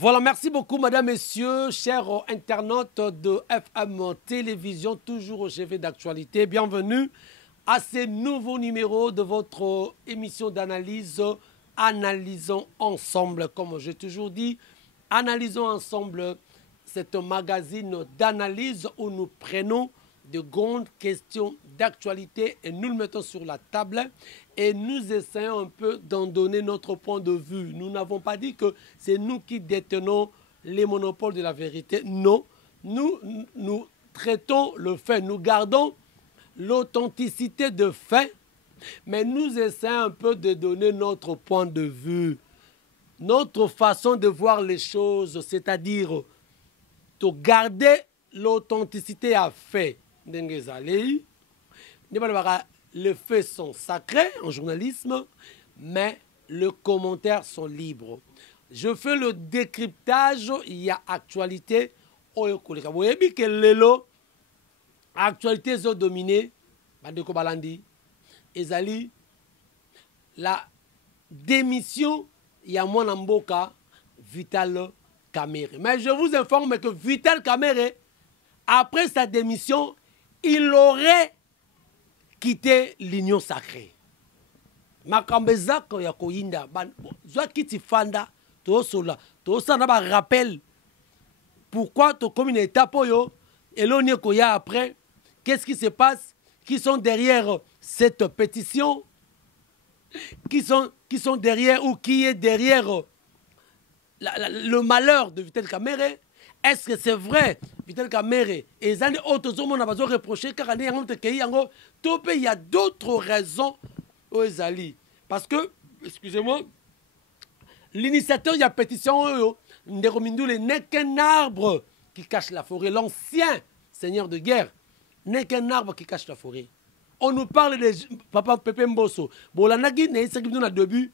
Voilà, merci beaucoup, madame, messieurs, chers internautes de FM Télévision, toujours au chevet d'actualité. Bienvenue à ce nouveau numéro de votre émission d'analyse Analysons ensemble. Comme j'ai toujours dit, Analysons ensemble, c'est un magazine d'analyse où nous prenons de grandes questions d'actualité et nous le mettons sur la table et nous essayons un peu d'en donner notre point de vue. Nous n'avons pas dit que c'est nous qui détenons les monopoles de la vérité. Non, nous traitons le fait, nous gardons l'authenticité de fait, mais nous essayons un peu de donner notre point de vue, notre façon de voir les choses, c'est-à-dire de garder l'authenticité à fait. Les faits sont sacrés en journalisme, mais les commentaires sont libres. Je fais le décryptage, il y a actualité. Vous voyez que l'élo, actualité est dominée, Bandeko Balandi, Ezali, la démission, il y a mon amboka, Vital Kamerhe. Mais je vous informe que Vital Kamerhe, après sa démission, il aurait quitté l'union sacrée. Makambezako ya koyinda, zwa kiti fanda, to sola, to sana ba rappel. Pourquoi to comme une étape yo, et l'on y koya après, qu'est-ce qui se passe, qui sont derrière cette pétition, qui sont derrière ou qui est derrière le malheur de Vital Kamerhe. Est-ce que c'est vrai, Vital Kamerhe, et les autres hommes ont besoin de reprocher car il y a d'autres raisons aux Ezali. Parce que, excusez-moi, l'initiateur de la pétition, Nderomindoule, n'est qu'un arbre qui cache la forêt. L'ancien seigneur de guerre n'est qu'un arbre qui cache la forêt. On nous parle de Papa Pepe Mbosso. Bon, la Nagui n'est pas au début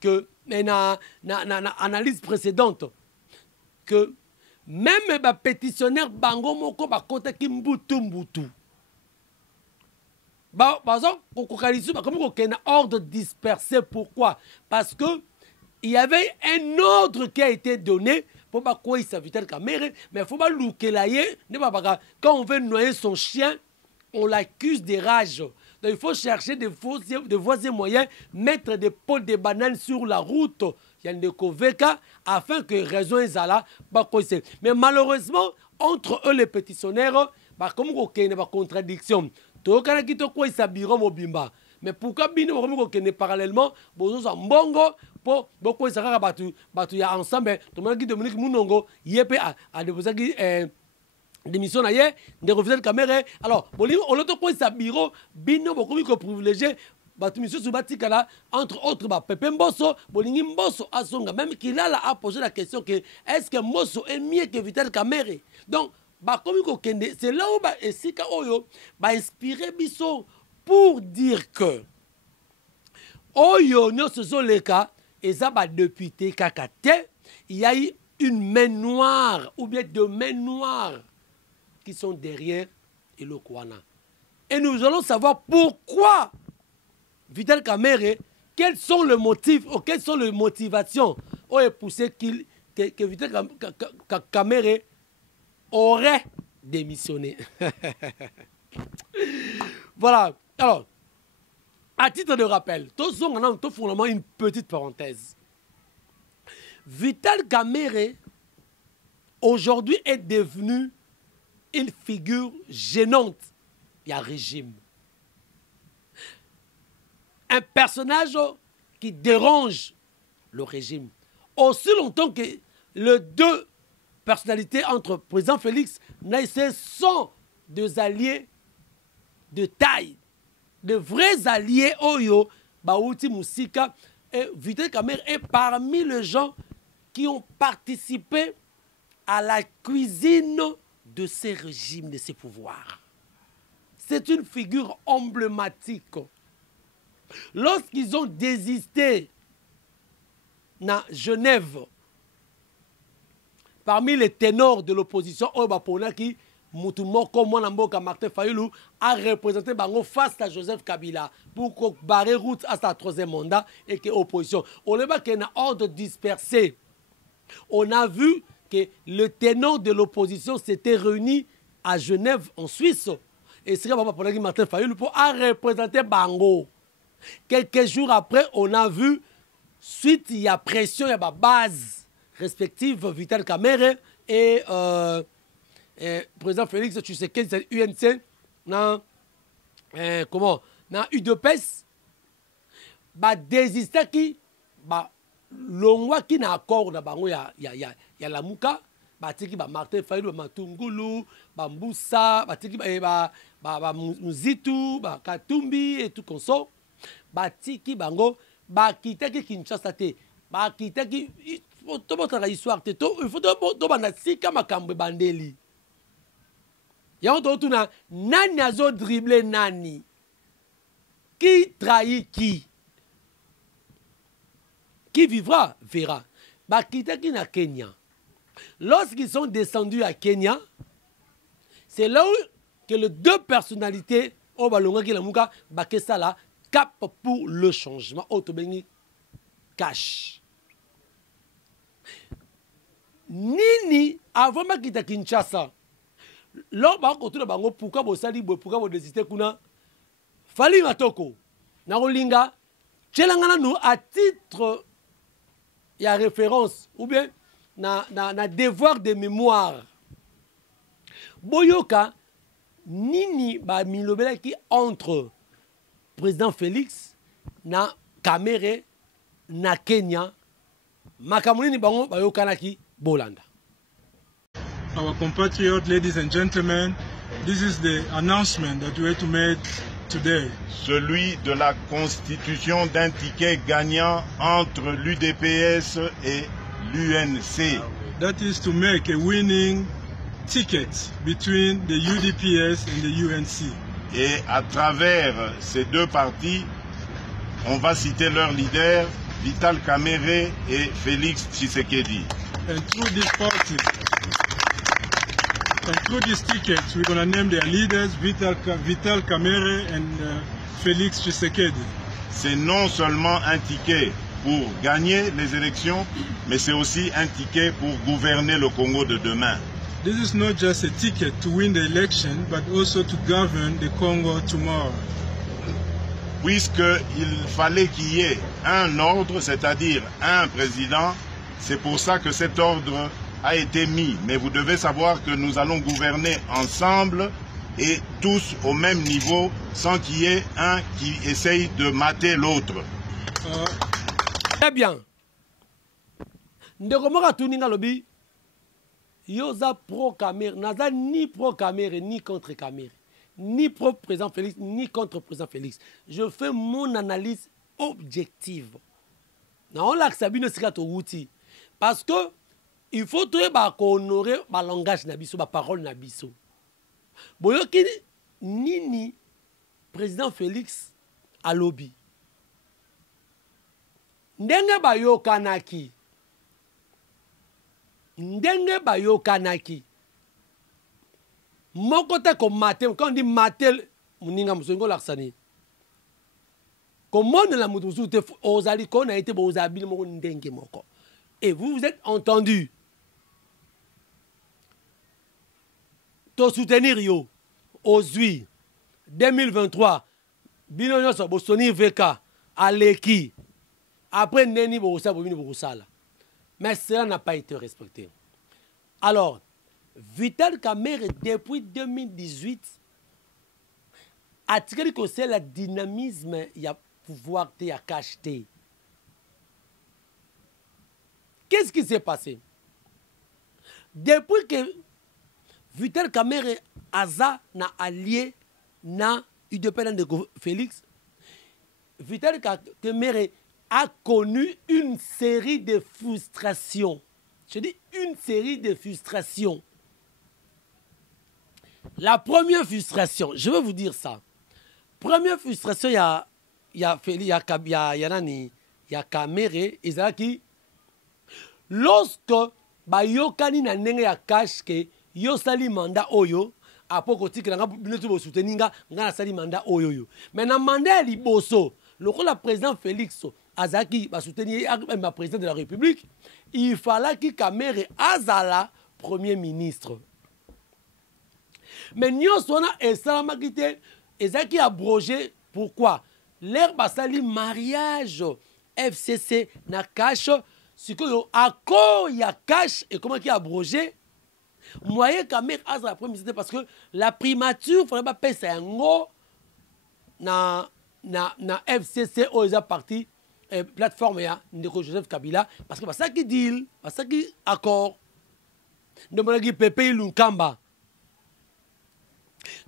que, dans l'analyse précédente, que même les pétitionnaires bango moko bakota ki mbutu. Par exemple, comme un ordre dispersé. Pourquoi? Parce que il y avait un ordre qui a été donné pour pas quoi il s'invite Kamerhe, mais il faut pas louker là. Quand on veut noyer son chien, on l'accuse de rage. Donc il faut chercher des voies et moyens, mettre des pots de bananes sur la route. Il y a des Koveka afin que raison est là. Mais malheureusement, entre eux les pétitionnaires, comme il y a une contradiction. Mais pourquoi bien parallèlement, bongo pour beaucoup de gens battu ya ensemble. Tout le monde qui Dominique Mounongo yépe a déposé démission naie de Vital Kamerhe. Alors, on l'autre point sa bureau bino beaucoup que privilégié. Monsieur Soubatikala, entre autres, Pepe Mbosso, Bolingi Mbosso, Asonga, même qu'il a posé la question que est-ce que Mbosso est mieux que Vital Kamerhe? Donc, c'est là où Esika Oyo va inspirer Bisso pour dire que Oyo, nous ce les cas, et ça va député Kakate, il y a eu une main noire, ou bien deux mains noires qui sont derrière Elokwana. Et nous allons savoir pourquoi Vital Kamerhe, quels sont les motifs, ou quelles sont les motivations qui ont poussé que Vital Kamerhe aurait démissionné. Voilà. Alors, à titre de rappel, nous faisons une petite parenthèse. Vital Kamerhe, aujourd'hui, est devenu une figure gênante. Il y a un régime. Un personnage qui dérange le régime. Aussi longtemps que les deux personnalités entre président Félix Naïsé sont deux alliés de taille, de vrais alliés Oyo, Baouti Moussika, et Vital Kamerhe est parmi les gens qui ont participé à la cuisine de ces régimes, de ces pouvoirs. C'est une figure emblématique. Lorsqu'ils ont désisté à Genève, parmi les ténors de l'opposition, qui Martin Fayulu a représenté face à Joseph Kabila pour barrer route à sa troisième mandat et que l'opposition. On a un ordre dispersé. On a vu que le ténor de l'opposition s'était réuni à Genève, en Suisse. Et c'est comme Martin Fayulu pour représenter Bango. Quelques jours après, on a vu, suite, il y a pression, il y a ma base respective, Vital Kamerhe et président Félix Tshisekedi, c'est UNC, dans UDPS, bah désisté qui, bah longwa qui n'a accord na bango ya la muka, bah tiki bah Martin Fayulu, bah Matungulu, bah Mboussa, bah tiki bah Muzitu, bah Katumbi et tout comme ça. Batiki bango bakitaki Kinshasa te bakitaki to botaka histoire te to il faut to banda sika makambo bandeli yango to tuna nani azo dribbler nani qui trahit qui vivra verra bakitaki na Kenya. Lorsqu'ils sont descendus à Kenya, c'est là où que les deux personnalités au balonga ki la muka bakesa la cap pour le changement. Autobeni cash. Nini avant ma kita Kinshasa. Là ba ko tuna bango pourquoi bo sali bo pourquoi bo désister kuna fali matoko. Na rolinga chelangana nous à titre il y a référence ou bien na devoir de mémoire. Boyoka nini ba milobela qui entre président Félix na Kamerhe na Kenya makamuni bango bayokanaki bolanda. Our compatriots, ladies and gentlemen, this is the announcement that we had to make today. Celui de la constitution d'un ticket gagnant entre l'UDPS et l'UNC. That is to make a winning ticket between the UDPS and the UNC. Et à travers ces deux partis, on va citer leurs leaders, Vital Kamerhe et Félix Tshisekedi. And through this party, and through this ticket, we're going to name their leaders, Vital Kamerhe and Félix Tshisekedi. C'est non seulement un ticket pour gagner les élections, mais c'est aussi un ticket pour gouverner le Congo de demain. This is not just a ticket to win the election, but also to govern the Congo tomorrow. Puisqu'il fallait qu'il y ait un ordre, c'est-à-dire un président, c'est pour ça que cet ordre a été mis. Mais vous devez savoir que nous allons gouverner ensemble et tous au même niveau, sans qu'il y ait un qui essaye de mater l'autre. Très bien. Ndekomaka tuninga lobi. Yoza pro Kamerhe, naza ni pro Kamerhe, ni contre Kamerhe, ni pro président Félix, ni contre président Félix. Je fais mon analyse objective. On l'a sabine sikato wuti. Parce que il faut honorer le langage nabiso, la parole nabiso. Boyoki nini président Félix à lobby. Ndenge bayokanaki. Ndenge bayokanaki moko te ko matel quand on dit matel muninga musongo laksani comment la mutuzu te ozali ko na été bozabili moko ndenge moko et vous vous êtes entendu to soutenir yo ozui 2023 bino nyoso bosoni veka aleki après neni bosa bobini bokosala. Mais cela n'a pas été respecté. Alors, Vital Kamerhe, depuis 2018, a tiré que c'est le dynamisme, il y a pouvoir, il y a cacheté. Qu'est-ce qui s'est passé? Depuis que Vital Kamerhe Aza n'a allié na UDPS de Félix, Vital Kamerhe a connu une série de frustrations. Je dis une série de frustrations. La première frustration, je vais vous dire ça. Première frustration, il y a Kamerhe, Ezaki. Lorsque bayokani na ndenge ya cash ke yo sali mandat oyo, apoko tikela nga binetu bo souteninga nga na sali mandat oyo yo. Mais na mandat ya liboso, le président Félix Azaki va soutenir le président de la République, il fallait que Kamere Azala premier ministre. Mais nous sommes en Salamagité, Ezaki abrogé. Pourquoi? L'air basali mariage FCC na cash, ce que accord il y a cash et comment qui a abrogé. Moyen Kamere Azala premier ministre parce que la primature, il fallait pas payer un gros na FCC aux partis. Plateforme ya Ndeko Joseph Kabila parce que ça qui deal ça qui accord de mon qui Pepe Lunkamba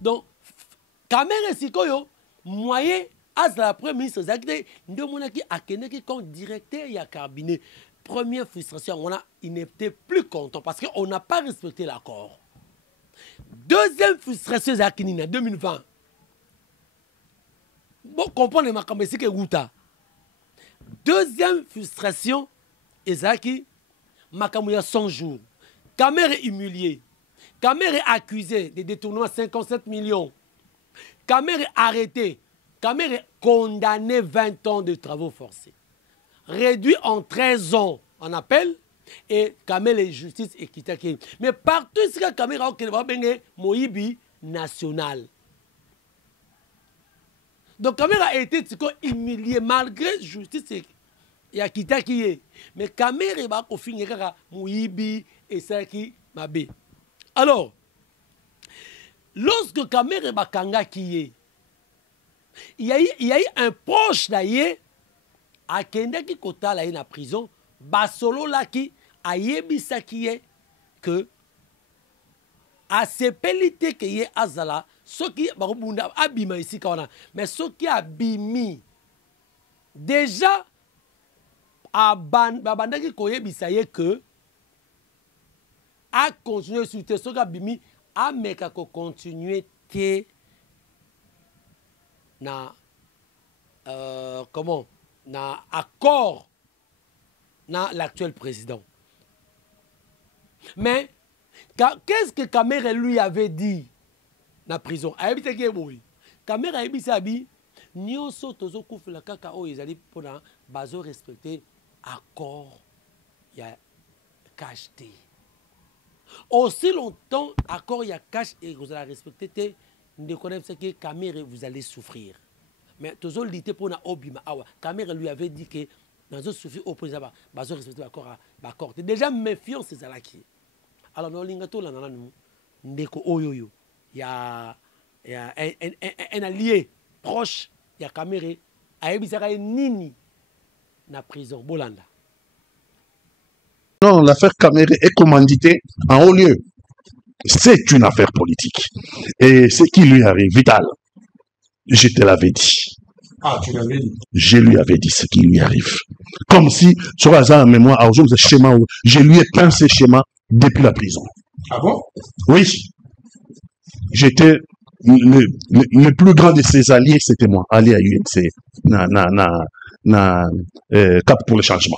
donc Kamere Sikoyo moyen as la premier ministre Zakite de mon qui akene qui comme directeur ya cabinet première frustration il n'était plus content parce que on n'a pas respecté l'accord. Deuxième frustration Zakini en 2020 bon comprendre les makambe c'est que Gouta. Deuxième frustration, Ezaki, Makamouya 100 jours. Kamere humilié. Kamere accusé de détournement 57 millions. Kamere arrêté. Kamere condamné 20 ans de travaux forcés. Réduit en 13 ans en appel. Et Kamere justice et Kitaki. Mais partout, c'est Kamere a Moïbi national. Donc Kamere a été humilié malgré justice et Kitaki. Mais Kamere va finir avec Mouibi et Saki Mabe. Alors, lorsque Kamere va kanga qui il y a eu un proche d'ailleurs à Kenda qui kota la na prison, basolo la qui a yebisa qui est que à ces pélités qui est azala. Ce qui abîme ici, mais ce qui a abîmé, déjà, à Bandaki Koye Bisaye que, a continué sur ce qui a abîmé, a continué na comment, na accord na l'actuel président. Mais, qu'est-ce que Kamere lui avait dit? Na prison ayebite ke boy Kamere ayebisa bi nyonso tozo kufela kaka o ezali pona bazo respecter accord ya cash te aussi longtemps accord ya cash et vous allez respecter ne connaissez que Kamere vous allez souffrir mais tozo lité pona obima awa Kamere lui avait dit que nazo souffrir au président bazo respecter accord déjà méfiance c'est ça qui alors no linga to la nanu ndeko oyoyo. Il y a un allié proche, il y a Kamere, a eu Nini na prison, Bolanda. Non, l'affaire Kamere est commanditée en haut lieu. C'est une affaire politique. Et ce qui lui arrive, Vital, je te l'avais dit. Ah, tu l'avais dit. Je lui avais dit ce qui lui arrive. Comme si, sur la mémoire, je lui ai peint ce schéma depuis la prison. Ah bon? Oui. J'étais le plus grand de ses alliés, c'était moi, allié à UNC, Cap pour le changement.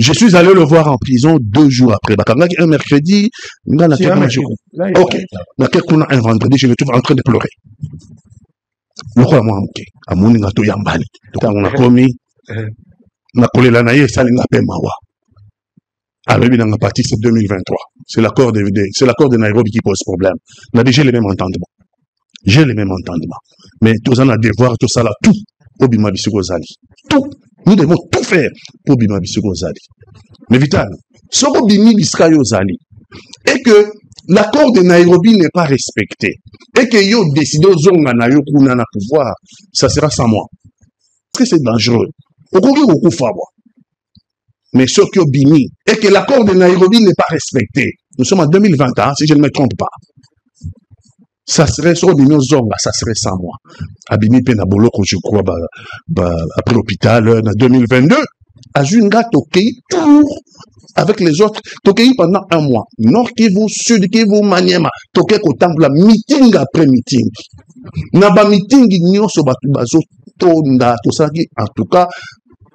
Je suis allé le voir en prison 2 jours après. Un mercredi, ok. Un vendredi, je me trouve en train de pleurer. Pourquoi moi, ok? À mon ingato yambali. Donc, on a commis, on a collé la naïe, ça n'a pas mawa. Alors, il a parti, c'est 2023. C'est l'accord de Nairobi qui pose problème. On a déjà les mêmes entendements. J'ai les mêmes entendements. Mais tous en a devoir, tout ça là, tout, pour Bima Bissoukozali. Tout. Nous devons tout faire pour Bima Bissoukozali. Mais Vital, ce que Bimi Bissoukozali, et que l'accord de Nairobi n'est pas respecté, et que yo décidé aux Zongana, yo Kounana pouvoir, ça sera sans moi. Parce que c'est dangereux. Mais ce qui est bimi, et que l'accord de Nairobi n'est pas respecté. Nous sommes en 2021, si je ne me trompe pas. Ça serait sur Bimi Zonga, ça serait sans moi. Abimi Penabolo, je crois, après l'hôpital, en 2022, Azunga Tokei, tour avec les autres, Tokei pendant 1 mois. Nord Kivu, Sud Kivu, Maniema, Tokei Kotamboula, meeting après meeting. Naba meeting, Nyon Sobatubazo, Tonda, tout ça, en tout cas,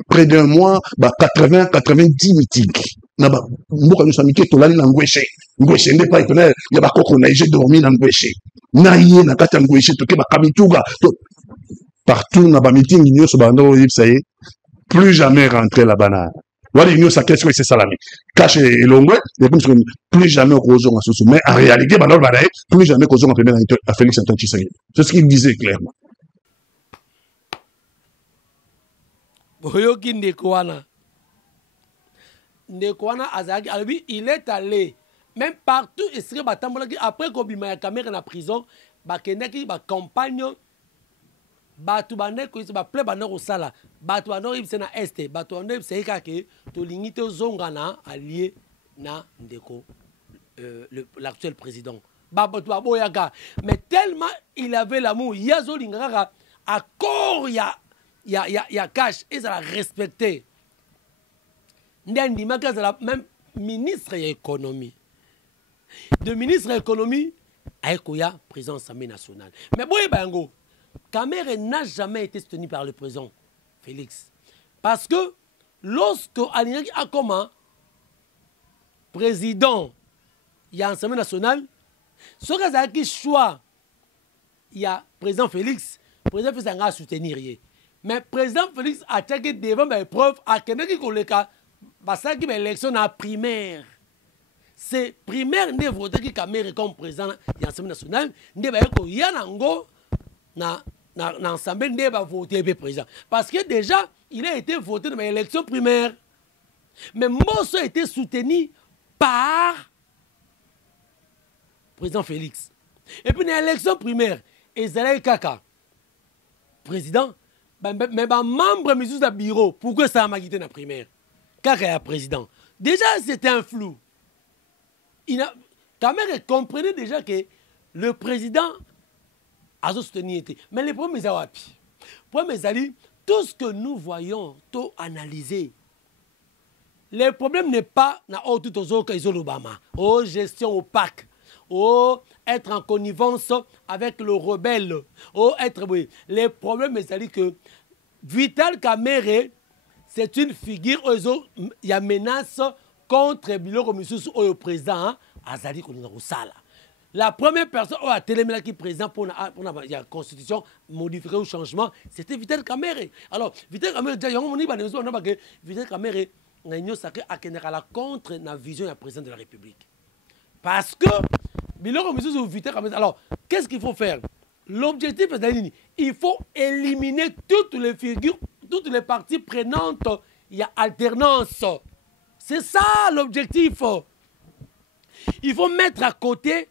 près d'1 mois, 80-90 meetings. Naba, Mouka nous sommes Tolali Langweshe. Ngweshe n'est pas étonné, il y a pas qu'on a dormi dans Ngweshe. Naïe, Nakata Ngweshe, Toke Bakamituga. Partout, Naba meeting, Nyon Sobando, ça y est. plus jamais rentrer là-bas. Voilà, l'union sacrée, c'est salami. Cache et longue, plus jamais au Roson à ce mais en réalité, plus jamais au Roson à Félix Antoine Tshisekedi. C'est ce qu'il disait clairement. Boyoki Ndekwana. Ndekwana Azaki, il est allé, même partout, il serait après Kobima ya caméra na prison, Bakendeki, ba campagne, Batu Baneko, ba ple Baneko Sala, Batu Baneko, il na Este, Batu Baneko, c'est que to limite Zongana, allié na Ndeko, l'actuel président. Mais tellement il avait l'amour, Yazo Lingara, à corps, il y a cash, et ça l'a respecté. Ndandima la même ministre de l'économie. De ministre de l'économie, Aïkouya, président de l'Assemblée nationale. Mais bon, Bango, Kamere n'a jamais été soutenu par le président Félix. Parce que lorsque Alinaki a comme président, il y a l'Assemblée nationale, ce qui choix, il y a président Félix, le président Félix a soutenir. Mais le président Félix a attaqué devant mes preuves à Kenaki Koleka. Parce que l'élection est primaire. C'est primaire de voter qui Kamere comme président de l'Assemblée nationale. Ne va pas y aller dans l'Assemblée ne va voter le président. Parce que déjà, il a été voté dans l'élection primaire. Mais Mosso a été soutenu par le président Félix. Et puis dans l'élection primaire, Ezalaï Kaka, président, mais membre du bureau, pourquoi ça m'a quitté dans la primaire? Kaka est président. Déjà, c'était un flou. Kamere comprenait déjà que le président a soutenu. Mais le problème est tout ce que nous voyons, tout analysé. Le problème n'est pas tout aux autres Obama, gestion opaque, être en connivence avec le rebelle, le problème est que Vital Kamere, c'est une figure, il y a menace contre le président Azali Koningosala. La première personne à téléméla qui est président pour la constitution modifiée ou changement, c'était Vital Kamere. Alors, Vital Kamere, Vital Kamere, a la contre la vision du président de la République. Parce que, alors, qu'est-ce qu'il faut faire? L'objectif est il faut éliminer toutes les figures, toutes les parties prenantes. Il y a alternance. C'est ça l'objectif. Il faut mettre à côté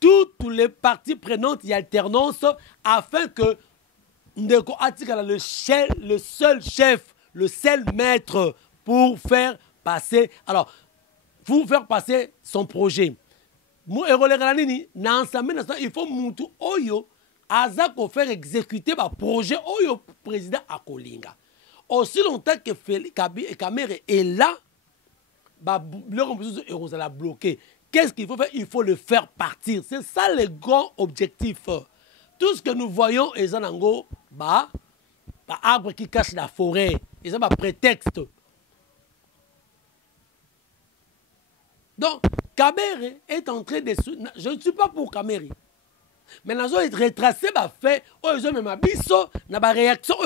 toutes les parties prenantes, il y a alternance, afin que Ndeko Atikala, le seul chef, le seul maître pour faire passer, pour faire passer son projet. Il faut Moutou Oyo, Azako faire exécuter le projet Oyo président Akolinga. Aussi longtemps que Kamere est là, le la bloqué. Qu'est-ce qu'il faut faire? Il faut le faire partir. C'est ça le grand objectif. Tout ce que nous voyons est un arbre qui cache la forêt. C'est un prétexte. Donc, Kamere est en train de... Je ne suis pas pour Kamere. Mais nous avons retracé les faits. Nous avons une réaction.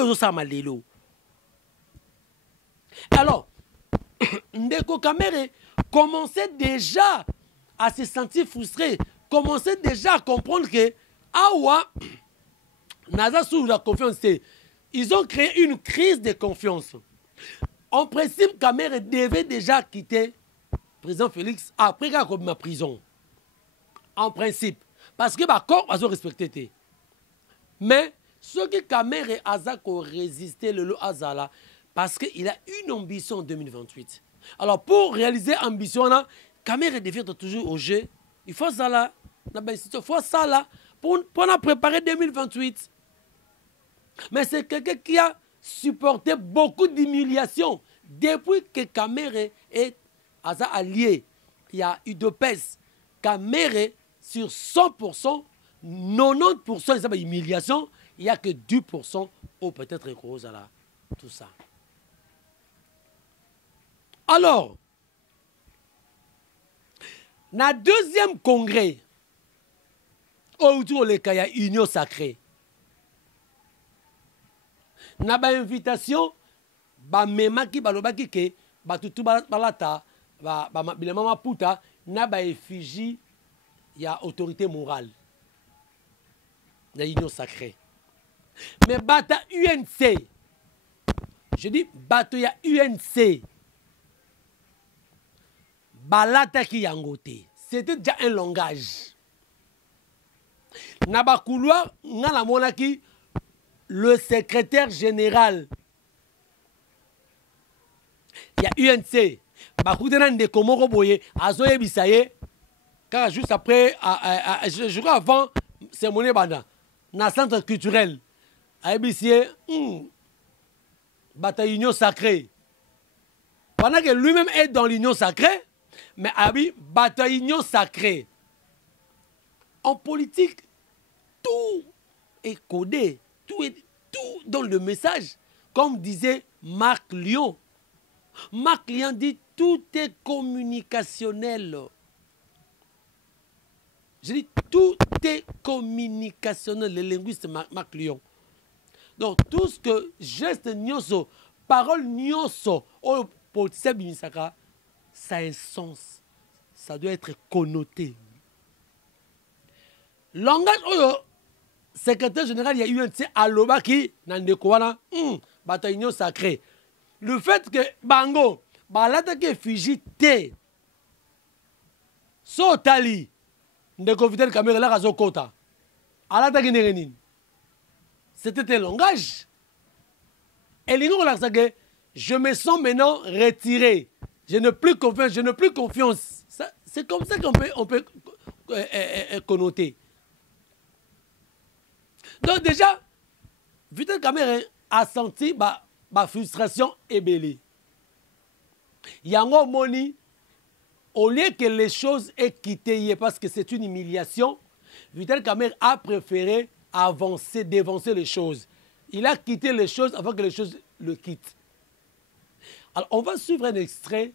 Alors, Ndeko Kamere commençait déjà à se sentir frustré, commençait déjà à comprendre que Awa Naza sous la confiance. Ils ont créé une crise de confiance. En principe, Kamere devait déjà quitter le président Félix après qu'il a commis ma prison. En principe. Parce que le corps a respecté. Mais ce que Kamere a résisté le Azala, parce qu'il a une ambition en 2028. Alors, pour réaliser l'ambition, Kamere devient toujours au jeu. Il faut ça là. Il faut ça là pour préparer 2028. Mais c'est quelqu'un qui a supporté beaucoup d'humiliations. Depuis que Kamere est allié, il y a eu de pèse. Kamere, sur 100%, 90% c'est humiliation, il n'y a que 10% ou peut-être cause à tout ça. Alors, dans le deuxième congrès, autour de la Union sacrée, il y a une invitation bamemaki balobaki ke batutu balata bilamba maputa na baeffigie ya autorité morale na union sacrée. Mais bata UNC, je dis bato ya UNC balata ki yangote, c'était déjà un langage. Na ba couloir nga la monaki le secrétaire général ya UNC bakutena ndeko moko boye azoyebisa ye car juste après je crois avant cérémonie banda na centre culturel ayebisi ye bata union sacrée pendant que lui-même est dans l'union sacrée mais abi bata union sacrée. En politique tout est codé, tout est tout dans le message, comme disait Marc Lyon. Marc Lyon dit tout est communicationnel. Je dis tout est communicationnel, le linguiste Marc Lyon. Donc tout ce que geste nyoso, parole nyoso, au politicien bimisaka, ça a un sens, ça doit être connoté. Langage oyo secrétaire général, il y a eu un alobaki nandeko wana bata union sacrée. Le fait que bango balata ke fiji te so tali ndeko Vital Kamerhe la razo kota alata ki ndengenini, c'était un langage. Et l'ingo la que je me sens maintenant retiré, je n'ai plus confiance, je n'ai plus confiance. C'est comme ça qu'on peut connoter. Donc déjà, Vital Kamerhe a senti ma frustration ébellée. Yango Moni, au lieu que les choses aient quitté parce que c'est une humiliation, Vital Kamerhe a préféré avancer, dévancer les choses. Il a quitté les choses avant que les choses le quittent. Alors on va suivre un extrait.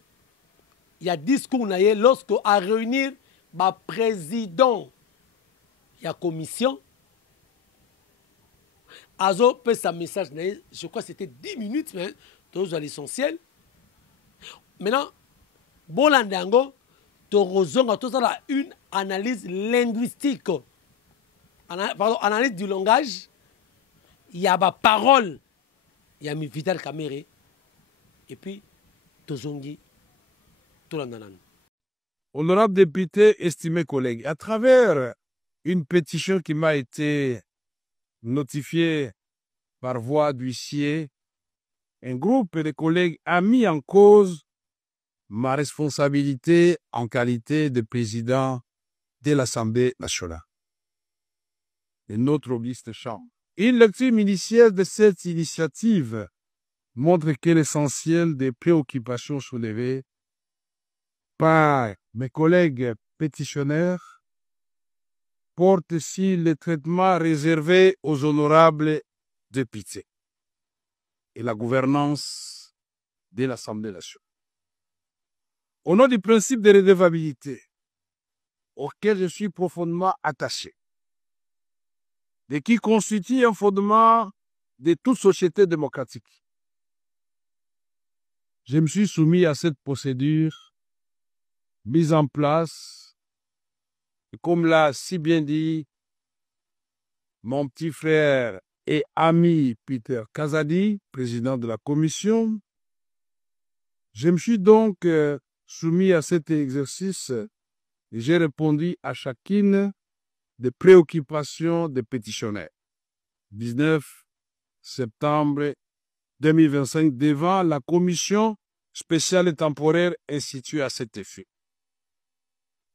Il y a discours lorsqu'on a réuni le président de la commission. Azo peut sa message, je crois que c'était 10 minutes, mais tous à l'essentiel. Maintenant, Bolandango, Torozonga, tout ça là, une analyse linguistique. Pardon, analyse du langage. Il y a ma parole, il y a Vital Kamerhe, et puis Tozongi, Tolandanan. Honorable député, estimé collègue, à travers une pétition qui m'a été notifiée par voie d'huissier, un groupe de collègues a mis en cause ma responsabilité en qualité de président de l'Assemblée nationale de notre auguste chambre. Une lecture minutieuse de cette initiative montre que l'essentiel des préoccupations soulevées par mes collègues pétitionnaires porte sur le traitement réservé aux honorables députés et la gouvernance de l'Assemblée nationale. Au nom du principe de redevabilité, auquel je suis profondément attaché, et qui constitue un fondement de toute société démocratique, je me suis soumis à cette procédure mise en place, et comme l'a si bien dit mon petit frère et ami Peter Kazadi, président de la commission, je me suis donc soumis à cet exercice et j'ai répondu à chacune des préoccupations des pétitionnaires. 19 septembre 2025 devant la commission spéciale et temporaire instituée à cet effet.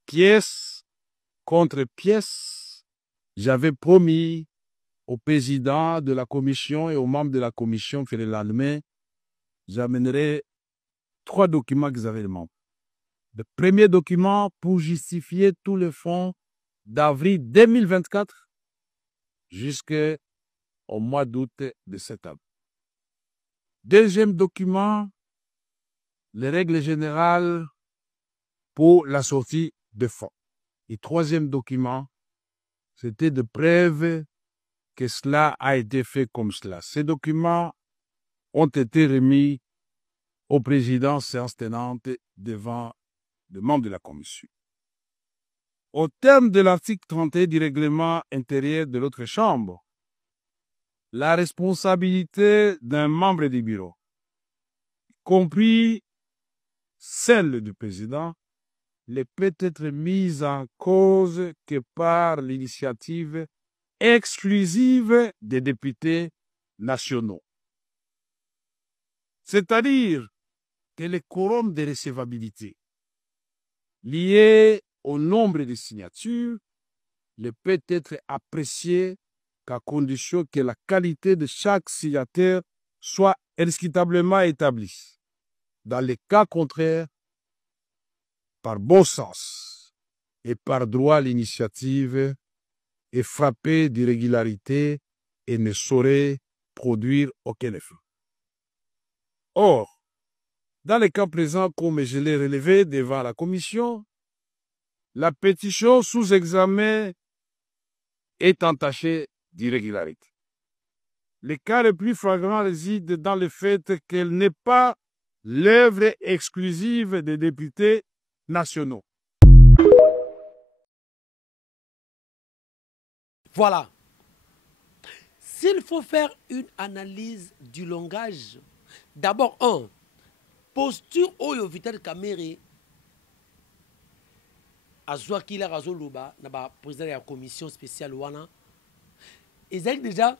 Pièce contre pièce, j'avais promis au président de la commission et aux membres de la commission que le lendemain, j'amènerai 3 documents qu'ils avaient demandé. Le premier document pour justifier tout le fonds d'avril 2024 jusqu'au mois d'août de cette année. Deuxième document, les règles générales pour la sortie de fonds. Et troisième document, c'était de preuve que cela a été fait comme cela. Ces documents ont été remis au président séance tenante devant les membres de la commission. Au terme de l'article 31 du règlement intérieur de l'autre chambre, la responsabilité d'un membre du bureau, compris celle du président, ne peut être mise en cause que par l'initiative exclusive des députés nationaux. C'est-à-dire que le quorum de recevabilité lié au nombre de signatures ne peut être apprécié qu'à condition que la qualité de chaque signataire soit indiscutablement établie. Dans les cas contraires, par bon sens et par droit, l'initiative est frappée d'irrégularité et ne saurait produire aucun effet. Or, dans le cas présent, comme je l'ai relevé devant la commission, la pétition sous examen est entachée d'irrégularité. Le cas le plus flagrant réside dans le fait qu'elle n'est pas l'œuvre exclusive des députés nationaux. Voilà. S'il faut faire une analyse du langage, d'abord, posture Oyo Vital Kamerhe azwaki la razoloba na ba président de la commission spéciale wana ils ont déjà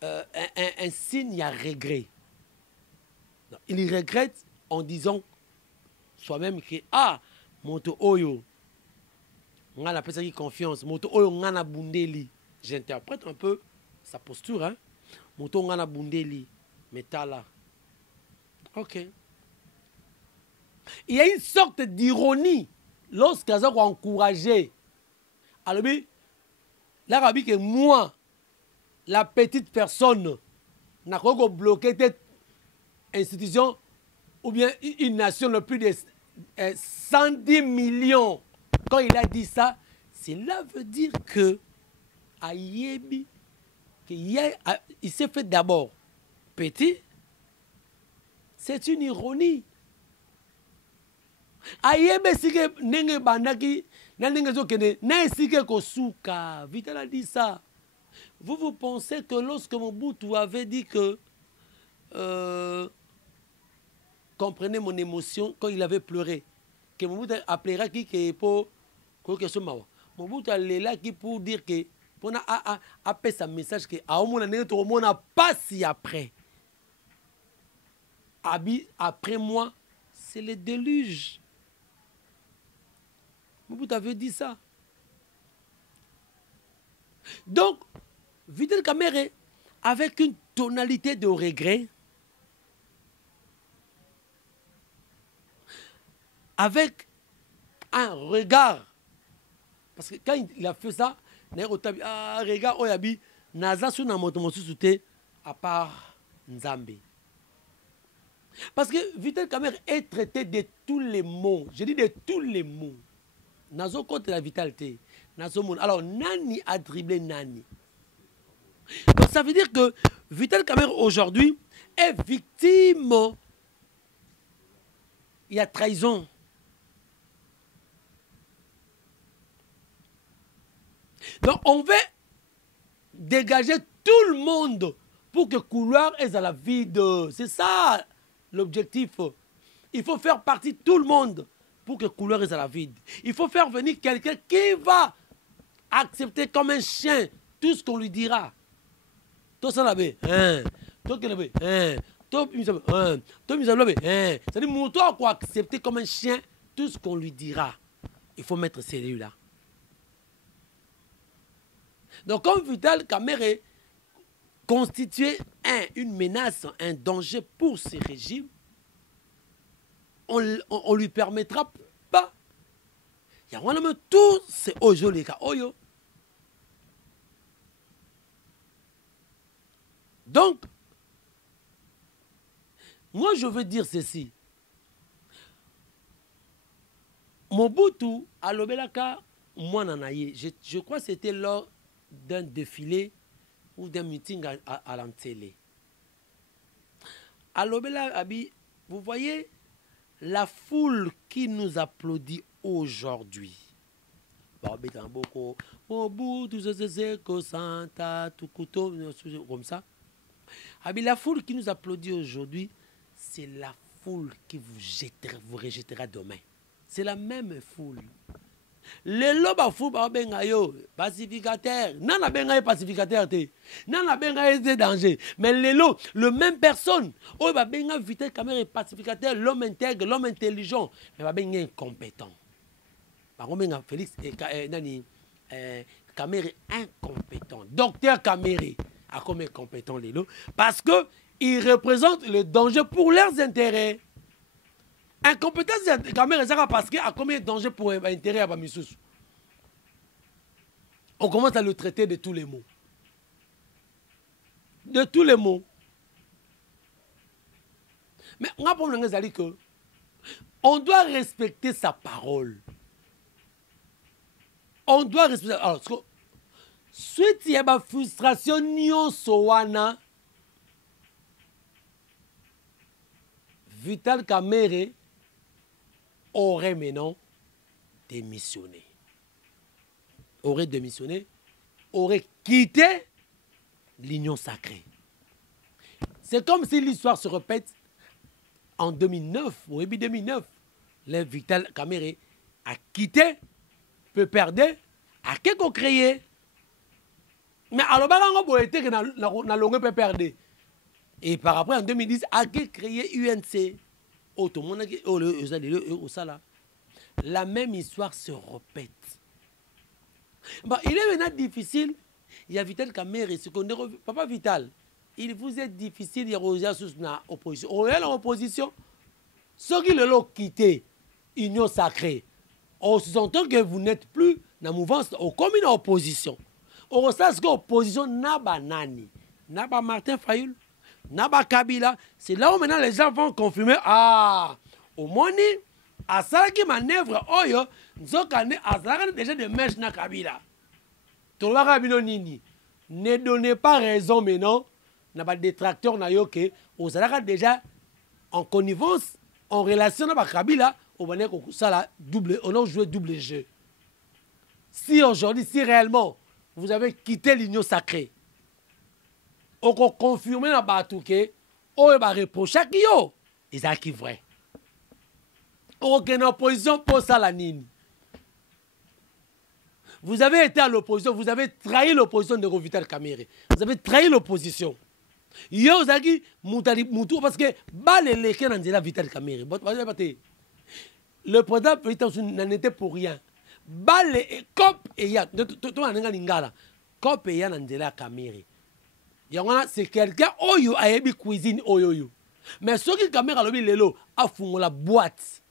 un signe à regret. Non, il regrette en disant soi-même que moto Oyo ngana pesa qui confiance moto Oyo ngana bundeli. J'interprète un peu sa posture, hein. Moto ngana bundeli metala. Ok. Il y a une sorte d'ironie lorsqu'ils ont encouragé. Alors, l'Arabie que moi, la petite personne, n'a pas bloqué cette institution ou bien une nation de plus de 110 millions. Quand il a dit ça, cela veut dire que Ayebi, il s'est fait d'abord petit. C'est une ironie. Ayebe sike nenge bandaki na nenge zokene na sike kosuka. Vital a dit ça. Vous pensez que lorsque Mobutu avait dit que comprenez mon émotion quand il avait pleuré, que Mobutu appellera qui que pour question mawa. Mobutu a là qui pour dire que pour na appeler sa message que a omona nenge to omona pas si après. Après moi, c'est le déluge. Mobutu avait dit ça. Donc, Vital Kamerhe, avec une tonalité de regret, avec un regard, parce que quand il a fait ça, regard Oyabi, Naza sous Namotomosu Soute, à part Nzambe. Parce que Vital Kamerhe est traité de tous les mots. Je dis de tous les mots. Nazo contre la vitalité. Nazo mon. Alors, Nani a dribblé Nani. Donc, ça veut dire que Vital Kamerhe aujourd'hui est victime. Il y a trahison. Donc, on veut dégager tout le monde pour que couloir est à la vide. C'est ça l'objectif. Il faut faire partie de tout le monde pour que couloir est à la vide. Il faut faire venir quelqu'un qui va accepter comme un chien tout ce qu'on lui dira. Tout ça là-bas, tout ça là-bas, tout ça là-bas, c'est-à-dire mon tour quoi accepter comme un chien tout ce qu'on lui dira. Il faut mettre celui-là. Donc comme Vital Kamerhe constituait une menace, un danger pour ces régimes, on lui permettra pas. Il y a vraiment tout c'est ojo les cas oyo. Donc, moi je veux dire ceci. Mobutu à l'Obelaka, moi nanaye, je crois que c'était lors d'un défilé ou d'un meeting à la télé. À l'Obela Abi vous voyez la foule qui nous applaudit aujourd'hui. Comme ça. La foule qui nous applaudit aujourd'hui, c'est la foule qui vous rejettera demain. C'est la même foule. Les lobes fou bengayo pacificateur. Nana bengayo pacificateur te. Nana bengayo des dangers. Mais les lots, le même personne. Oh ba benga Vital Kamerhe pacificateur, l'homme intègre, l'homme intelligent. Mais ba benga incompétent. Par contre, Félix nani Kamerhe incompétent. Docteur Kamerhe a comme incompétent les lots parce que il représente le danger pour leurs intérêts. Incompétence Kamerhe parce qu'il a combien de danger pour l'intérêt à Bamissous. On commence à le traiter de tous les mots. De tous les mots. Mais on a problème que on doit respecter sa parole. On doit respecter. Alors, suite il y a une frustration Sowana Vital Kamerhe aurait maintenant démissionné. Aurait démissionné, aurait quitté l'Union sacrée. C'est comme si l'histoire se répète en 2009, au début 2009. Le Vital Kamerhe a quitté, peut perdre, a quelque créé. Mais alors, on a été que na longue peut perdre. Et par après, en 2010, a créé UNC. La même histoire se répète. Bon, il est maintenant difficile. Il y a Vital Kamerhe, Papa Vital, il vous est difficile de rejoindre la opposition. On est en opposition. Ceux qui l'ont quitté, Union sacrée, on se sent que vous n'êtes plus dans la mouvance, comme une opposition. On sait que l'opposition n'a pas nani, n'a pas Martin Fayoul. Naba Kabila, c'est là où maintenant les gens vont confirmer. Ah, au moins, à ça qui manœuvre, oyo, nous avons déjà des mèches na Kabila. Ne donnez pas raison maintenant, n'a pas de détracteur na yoke, aux Alaka déjà en connivence, en relation avec Kabila, on a joué double jeu. Si aujourd'hui, si réellement, vous avez quitté l'Union sacrée, on peut confirmer dans Batouké, on va reprocher qui yo. Et ça qui est vrai. On est en opposition pour ça la nini. Vous avez été à l'opposition, vous avez trahi l'opposition de Vital Kamerhe. Vous avez trahi l'opposition. Yo zaki moutou parce que balé leke nanzela Vital Kamerhe. Le président n'en était pour rien. Balé cop et ya to ananga lingala. Cop et ya nanzela Kamerhe. C'est quelqu'un oyo ayebi cuisine oyo. Mais ce qui Kamerhe alobi lelo a fungo la boîte.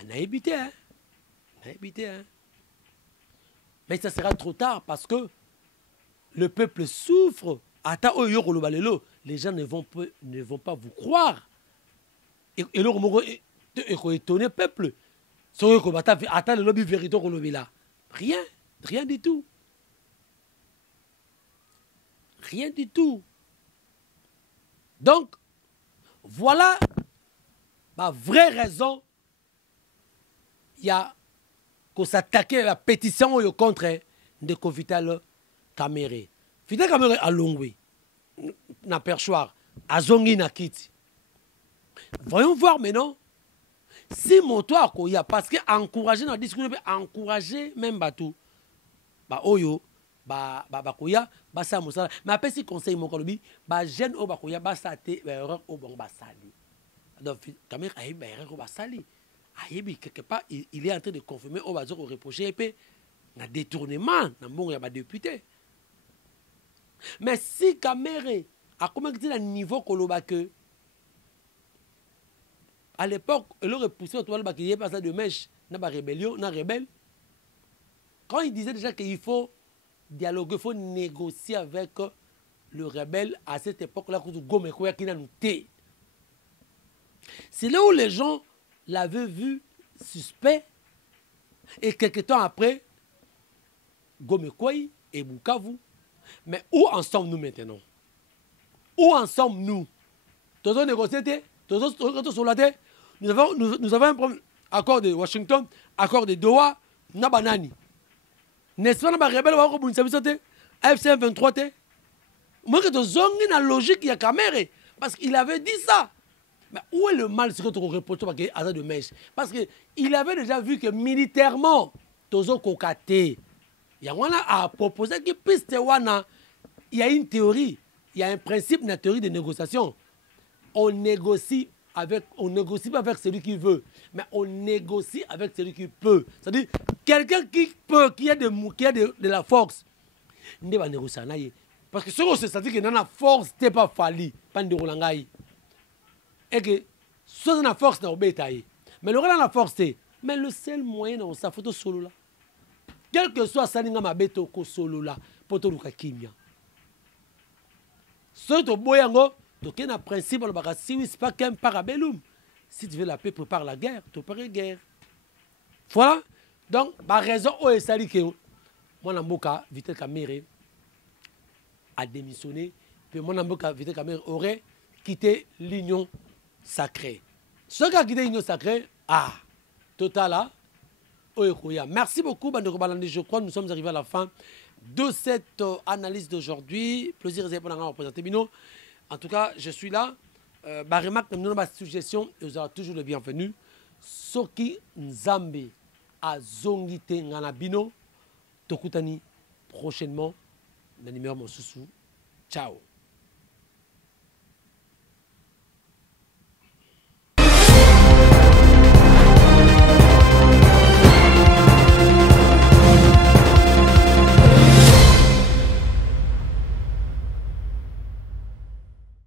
On a évité hein. On a évité hein. Mais ça sera trop tard parce que le peuple souffre. Ata oyo koloba lelo, les gens ne vont pas vous croire. Et le remoro est étonné le peuple. Ce que bata ata le lobby vérité kolobi là. Rien du tout. Rien du tout. Donc, voilà ma vraie raison. Il y a qu'on s'attaquer à la pétition contre de Vital Kamerhe. Vital Kamerhe a longé. Na perchoir. A zongi na kiti. Voyons voir maintenant. Si mon toit a parce que encourager dans le discours, encourager même bateau. Bah oyo. Bakoya basa musala mais après si conseil mon kolobi ba jeune o bakoya basa te erreur au bon basali donc Kamerhe a eu erreur au basali ayebi quelque part il est en train de confirmer au bazo reprocher épée na détournement na mbongo ya ba député mais si Kamerhe a comment dire le niveau koloba que à l'époque il aurait poussé autour ba qui pas ça de mèche na ba rébellion na rebelle quand il disait déjà qu'il faut dialogue, il faut négocier avec le rebelle à cette époque-là. C'est là où les gens l'avaient vu suspect. Et quelques temps après, Gomekwai et Bukavu. Mais où en sommes-nous maintenant? Où en sommes-nous? Nous avons négocié Nous avons un problème. Accord de Washington, accord de Doha, na banani. N'est-ce pas, na rebelle wa ko bunisa biso te, AFC 23 te. Moi que zongi na logique ya Kamere parce qu'il avait dit ça. Mais où est le mal ce que tu reproches parce qu'il a de mèche? Parce qu'il avait déjà vu que militairement, Tozo Kokate, Yangwana a proposé qu'il puisse te wana. Il y a une théorie, il y a un principe, une théorie de négociation. On négocie pas avec celui qui veut, mais on négocie avec celui qui peut. C'est-à-dire, quelqu'un qui peut, qui a de la force, ne va négocier. Parce que ce que c'est-à-dire que dans la force, n'est pas fallu, pas de rolangaï. Et que, ce dans la force, n'a pas été. Mais le rôle dans la force, c'est, mais le seul moyen, c'est sa photo solo là. Quel que soit sa ligne, ma bête au solo là, pour te louer kimia. Ce que boyango, tu as un principe, si oui, c'est pas qu'un parabellum. Si tu veux la paix, prépare la guerre, tu prépares la guerre. Voilà. Donc, par raison, où est-ce que moi, Namboka, Vitel Kamere, a démissionné, puis moi, Namboka, Vitel Kamere aurait quitté l'union sacrée. Ce qui a quitté l'union sacrée, total là, merci beaucoup, Bandeko Balandi. Je crois que nous sommes arrivés à la fin de cette analyse d'aujourd'hui. Plaisir de vous présenter Bino. En tout cas, je suis là. Remarque, nous avons une suggestion et vous aurez toujours le bienvenu. Soki Nzambe a zongite ngana Bino. Tokutani prochainement. Dans le numéro Mosusu. Ciao.